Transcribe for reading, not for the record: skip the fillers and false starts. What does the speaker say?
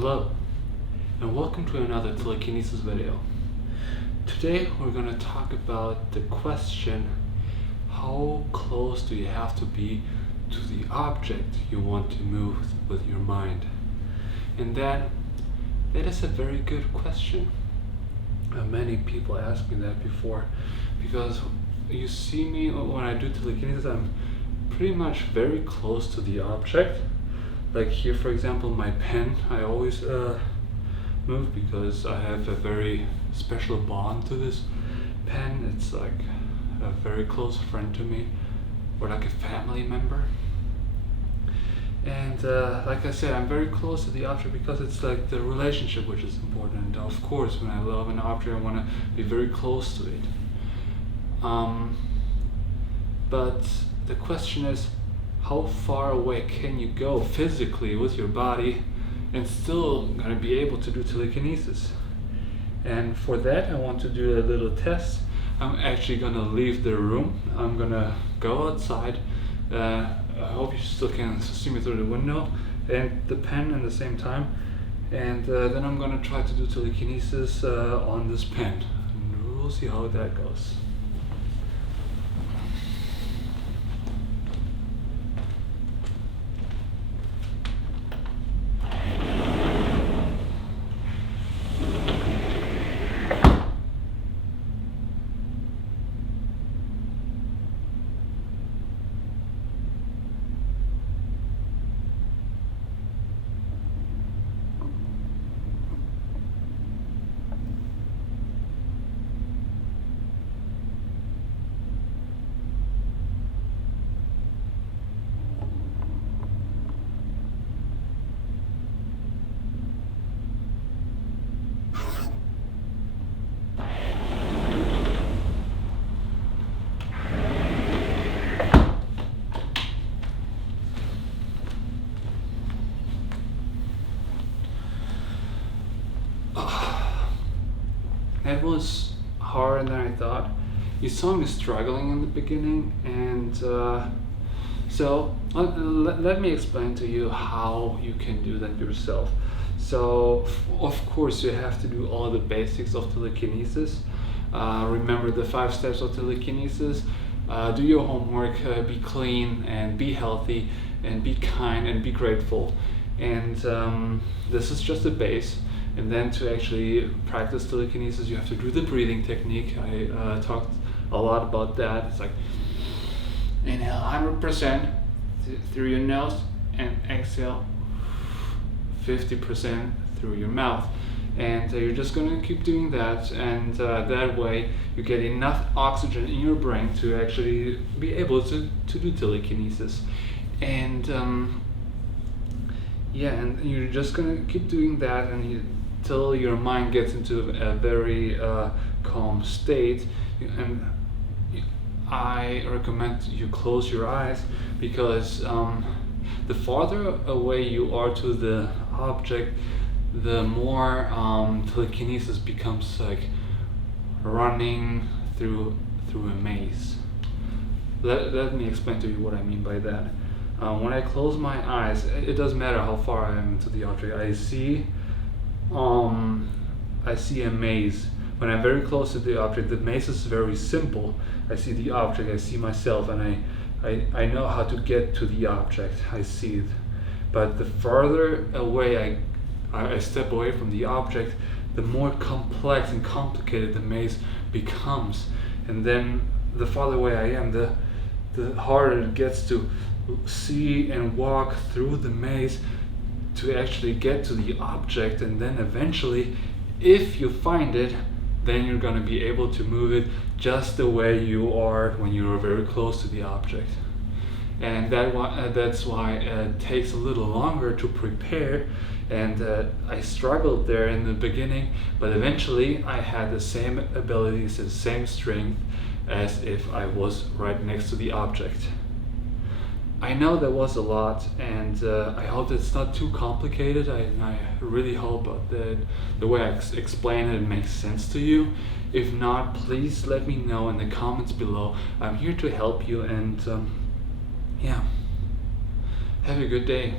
Hello, and welcome to another Telekinesis video. Today we're going to talk about the question, how close do you have to be to the object you want to move with your mind? And that is a very good question. Many people asked me that before, because you see me when I do telekinesis, I'm pretty much very close to the object. Like here, for example, my pen, I always move because I have a very special bond to this pen. It's like a very close friend to me, or like a family member. And like I said, I'm very close to the object because it's like the relationship which is important. Of course, when I love an object, I want to be very close to it. But the question is, how far away can you go physically with your body and still gonna be able to do telekinesis? And for that, I want to do a little test. I'm actually gonna leave the room. I'm gonna go outside. I hope you still can see me through the window and the pen at the same time. And then I'm gonna try to do telekinesis on this pen. And we'll see how that goes. It was harder than I thought. You saw me struggling in the beginning, and so let me explain to you how you can do that yourself. So of course you have to do all the basics of telekinesis. Remember the 5 steps of telekinesis. Do your homework, be clean and be healthy and be kind and be grateful. And this is just the base. And then to actually practice telekinesis, you have to do the breathing technique. I talked a lot about that. It's like inhale 100% through your nose and exhale 50% through your mouth. And you're just going to keep doing that, and that way you get enough oxygen in your brain to actually be able to do telekinesis. And and you're just going to keep doing that until your mind gets into a very calm state. And I recommend you close your eyes, because the farther away you are to the object, the more telekinesis becomes like running through a maze. Let me explain to you what I mean by that. When I close my eyes, it doesn't matter how far I am into the object. I see a maze. When I'm very close to the object, the maze is very simple. I see the object, I see myself, and I know how to get to the object. I see it. But the farther away I step away from the object, the more complex and complicated the maze becomes. And then the farther away I am, the harder it gets to see and walk through the maze to actually get to the object. And then eventually, if you find it, then you're going to be able to move it just the way you are when you are very close to the object. And that's why it takes a little longer to prepare. And I struggled there in the beginning, but eventually I had the same abilities, the same strength as if I was right next to the object. I know there was a lot, and I hope it's not too complicated. I really hope that the way I explain it makes sense to you. If not, please let me know in the comments below. I'm here to help you, and have a good day.